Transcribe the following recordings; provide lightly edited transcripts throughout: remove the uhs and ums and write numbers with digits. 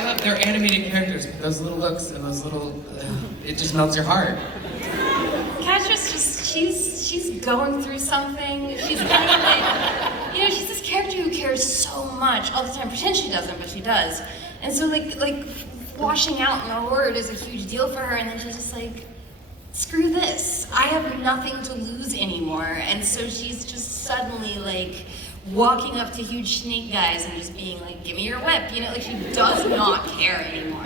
I love their animated characters, but those little looks and those little, it just melts your heart. Catra's just, she's going through something. She's kind of like, you know, she's this character who cares so much all the time. Pretend she doesn't, but she does. And so like washing out in a horde is a huge deal for her, and then she's just like, screw this. I have nothing to lose anymore. And so she's just suddenly like walking up to huge snake guys and just being like, give me your whip. You know, like she does not care anymore,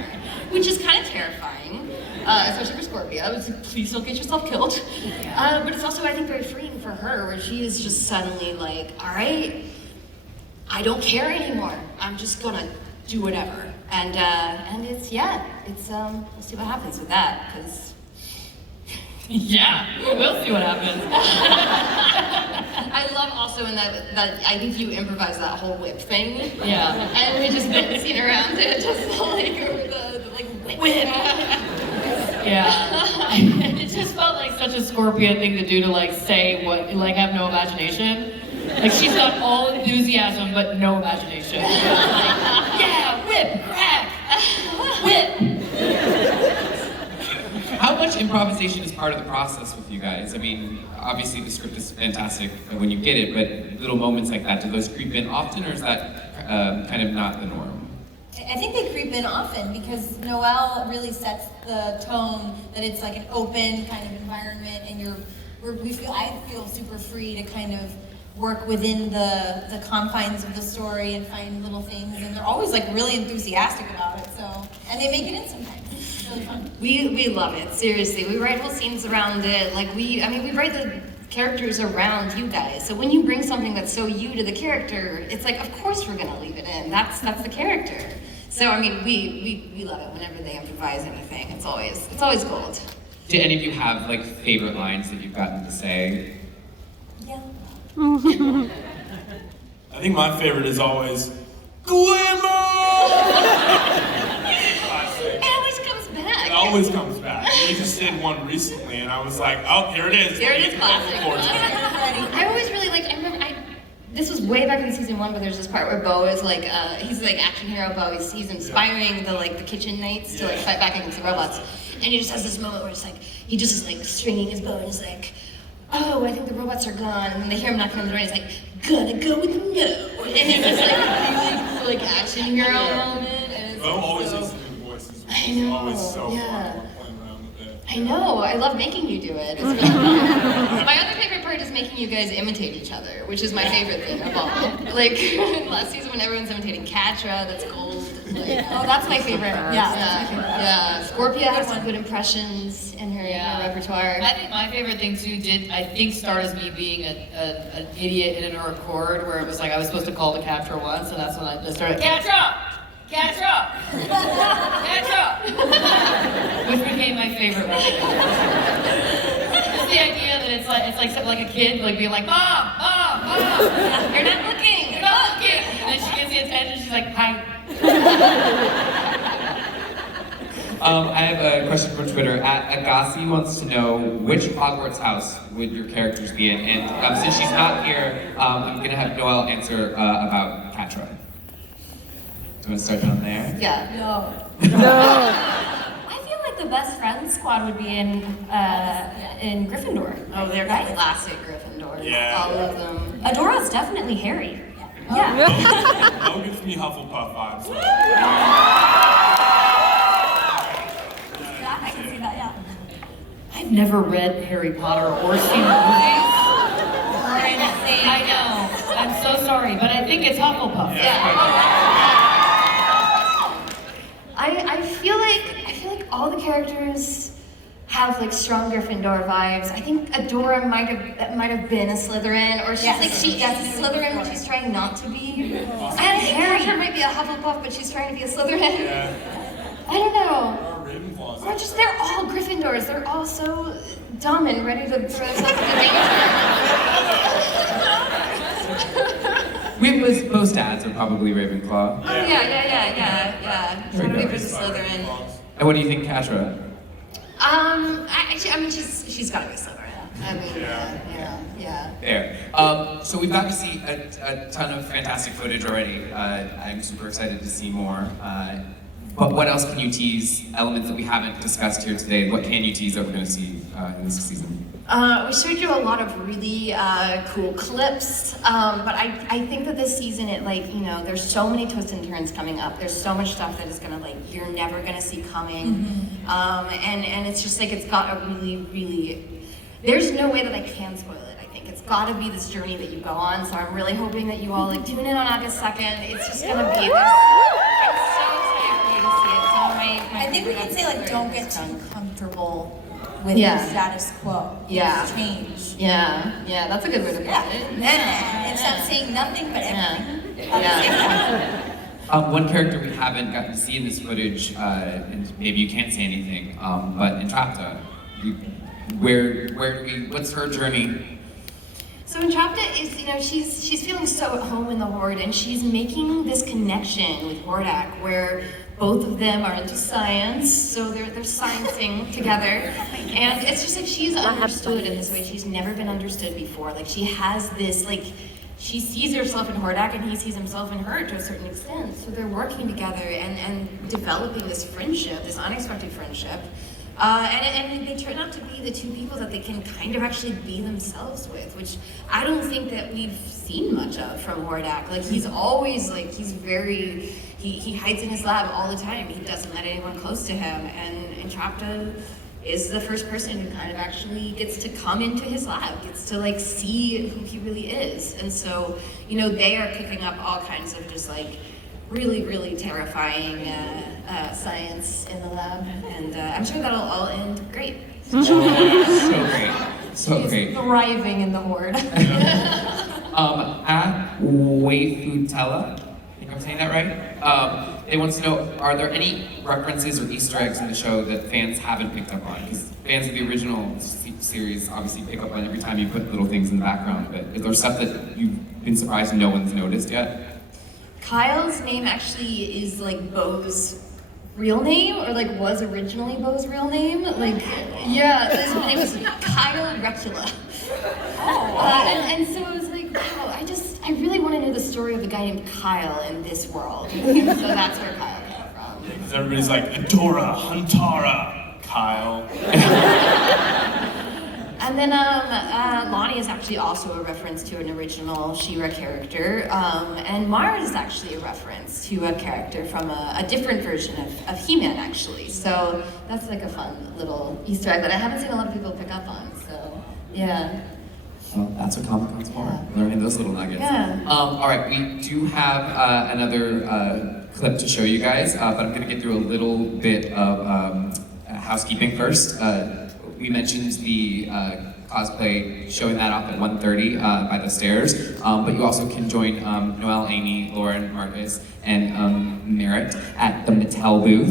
which is kind of terrifying. Especially for Scorpio. I was like, please don't get yourself killed. But it's also, I think, very freeing for her, where she is just suddenly like, all right, I don't care anymore. I'm just gonna do whatever. And it's, yeah, it's, we'll see what happens with that, because... Yeah, we'll see what happens. I love also in that I think you improvised that whole whip thing. Yeah. And we just dancing around it, just like over the like whip. Yeah. It just felt like such a Scorpio thing to do, to like say what, like have no imagination. Like she's got all enthusiasm but no imagination. Like, yeah, whip, crack, whip. How much improvisation is part of the process with you guys? I mean, obviously the script is fantastic when you get it, but little moments like that, do those creep in often, or is that kind of not the norm? I think they creep in often because Noelle really sets the tone that it's like an open kind of environment, and I feel super free to kind of work within the confines of the story and find little things, and they're always like really enthusiastic about it. So, and they make it in sometimes. It's really fun. We love it, seriously. We write whole scenes around it. Like we write the characters around you guys. So when you bring something that's so you to the character, it's like, of course we're gonna leave it in. That's the character. So I mean, we love it whenever they improvise anything. It's always gold. Do any of you have like favorite lines that you've gotten to say? Yeah. I think my favorite is always Glimmer! It always comes back. It always comes back. We just did one recently, and I was like, oh, here it is. Here it is, classic. I always really like. I remember this was way back in season 1, but there's this part where Bo is like, he's like action hero Bo. He's inspiring the kitchen knights to like fight back against the robots, and he just has this moment where it's like he just is like stringing his bow and he's like, oh, I think the robots are gone, and then they hear him knocking on the door and he's like, gonna go with no, and it's just like really like action hero moment. And it's Bo always so, has new voices. I know. Always so Yeah. fun playing around with it. I know, I love making you do it. It's really fun. My other favorite part is making you guys imitate each other, which is my favorite thing of all. Like, last season when everyone's imitating Catra, that's gold. Like, Oh, that's my favorite. Yeah, that's my favorite. yeah. Scorpia has some good impressions in her repertoire. I think my favorite thing too start as me being an idiot in a record where it was like I was supposed to call the Catra once, and that's when I just started, Catra! Catra! Catra! Which became my favorite record. Just the idea that it's like something like a kid like being like, Mom! You're not looking! You're not looking! And then she gets the attention, she's like, hi. I have a question from Twitter. Agassi wants to know which Hogwarts house would your characters be in, and since she's not here, I'm gonna have Noelle answer about Catra. Do you want to start down there? Yeah. I feel like the best friends squad would be in Gryffindor. Oh, they're classic Gryffindor. Yeah. All of them. Adora's definitely Harry. Yeah. Bo gives me Hufflepuff vibes. I can see that, yeah. I've never read Harry Potter or seen the movies. I know. I'm so sorry, but I think it's Hufflepuff. I feel like all the characters have like strong Gryffindor vibes. I think Adora might have been a Slytherin, or she is a Slytherin, but she's trying not to be. And Harry might be a Hufflepuff, but she's trying to be a Slytherin. Yeah. I don't know. Or Ravenclaws. Or just they're all Gryffindors. They're all so dumb and ready to throw themselves into danger. Most dads are probably Ravenclaw. Oh yeah. Maybe it's a Slytherin. And what do you think, Catra? I mean, she's gotta be Slytherin. I mean, yeah. There. So we've got to see a ton of fantastic footage already. I'm super excited to see more. But what else can you tease? Elements that we haven't discussed here today. What can you tease that we're going to see in this season? We showed you a lot of really cool clips, but I think that this season, there's so many twists and turns coming up. There's so much stuff that is gonna you're never gonna see coming, and it's just it's got a really. There's no way that I can spoil it. I think it's got to be this journey that you go on. So I'm really hoping that you all tune in on August 2nd. It's just gonna be this. I'm so excited for you to see it. So I think we can say don't get too comfortable with Yeah. the status quo. Yeah. Change. Yeah, that's a good way to put it. Instead of saying nothing but everything. One character we haven't gotten to see in this footage, and maybe you can't say anything, but Entrapta, what's her journey? So Entrapta is, she's feeling so at home in the Horde, and she's making this connection with Hordak, where both of them are into science, so they're sciencing together, and it's just she's understood in this way she's never been understood before. She has this she sees herself in Hordak, and he sees himself in her to a certain extent. So they're working together and developing this friendship, this unexpected friendship. And they turn out to be the two people that they can kind of actually be themselves with, which I don't think that we've seen much of from Hordak. He's always he's very, he hides in his lab all the time. He doesn't let anyone close to him, and Entrapta is the first person who kind of actually gets to come into his lab, gets to see who he really is. And so, they are cooking up all kinds of just really terrifying science in the lab, and I'm sure that'll all end great. So great. So great. Thriving in the Horde. At Wayfoodtella, I think I'm saying that right? They want to know, are there any references or Easter eggs in the show that fans haven't picked up on? Because fans of the original series obviously pick up on every time you put little things in the background, but is there stuff that you've been surprised no one's noticed yet? Kyle's name actually is Bo's real name, or was originally Bo's real name. His name is Kyle Recula. And so I was wow, I really want to know the story of the guy named Kyle in this world. So that's where Kyle came from. Because everybody's Adora, Huntara, Kyle. And then Lonnie is actually also a reference to an original She Ra character, and Mars is actually a reference to a character from a different version of He-Man, actually. So that's a fun little Easter egg that I haven't seen a lot of people pick up on. So yeah. Well, that's what Comic-Con's for, learning those little nuggets. Yeah. All right, we do have another clip to show you guys, but I'm going to get through a little bit of housekeeping first. We mentioned the cosplay, showing that off at 1:30 by the stairs, but you also can join Noelle, Amy, Lauren, Marcus, and Merritt at the Mattel booth,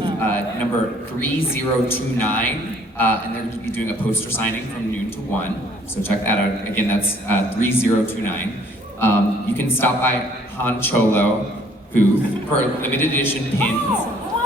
number 3029, and they're going to be doing a poster signing from noon to 1, so check that out. Again, that's 3029. You can stop by Han Cholo booth for limited edition pins,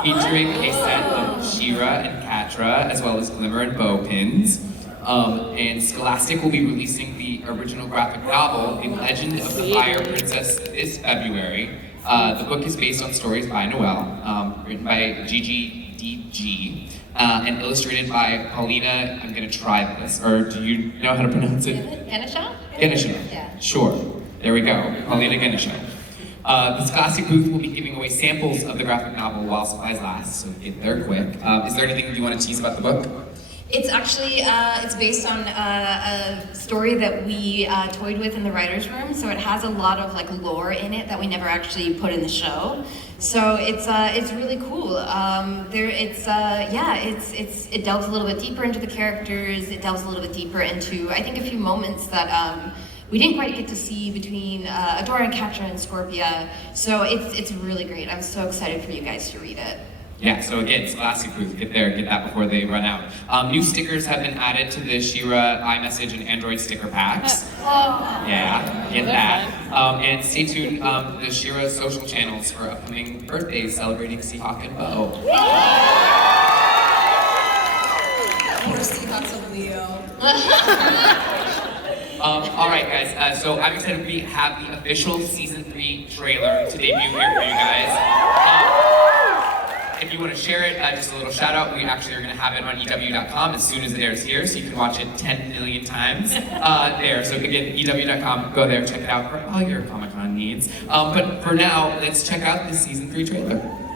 featuring a set of She Ra and Catra, as well as Glimmer and Bow pins. And Scholastic will be releasing the original graphic novel, The Legend of the Fire Princess, this February. The book is based on stories by Noelle, written by Gigi DG, and illustrated by Paulina, I'm gonna try this, or do you know how to pronounce it? Ganesha? Ganesha. Yeah. Sure. There we go. Paulina Ganesha. The Scholastic booth will be giving away samples of the graphic novel while supplies last, so get there quick. Is there anything you want to tease about the book? It's actually, it's based on a story that we toyed with in the writer's room, so it has a lot of lore in it that we never actually put in the show. So it's really cool. It delves a little bit deeper into the characters, it delves a little bit deeper into, I think, a few moments that we didn't quite get to see between Adora and Catra and Scorpia, so it's really great. I'm so excited for you guys to read it. Yeah, so again, Scholastic booth, get there, get that before they run out. New stickers have been added to the She Ra iMessage and Android sticker packs. Yeah, get that. And stay tuned to the She Ra social channels for upcoming birthdays celebrating Seahawk and Bo. Poor Seahawks of Leo. All right, guys. So I'm excited we have the official season 3 trailer to debut here for you guys. if you want to share it, just a little shout out. We actually are going to have it on EW.com as soon as it airs here, so you can watch it 10 million times there. So again, EW.com, go there, check it out for all your Comic-Con needs. But for now, let's check out the season 3 trailer.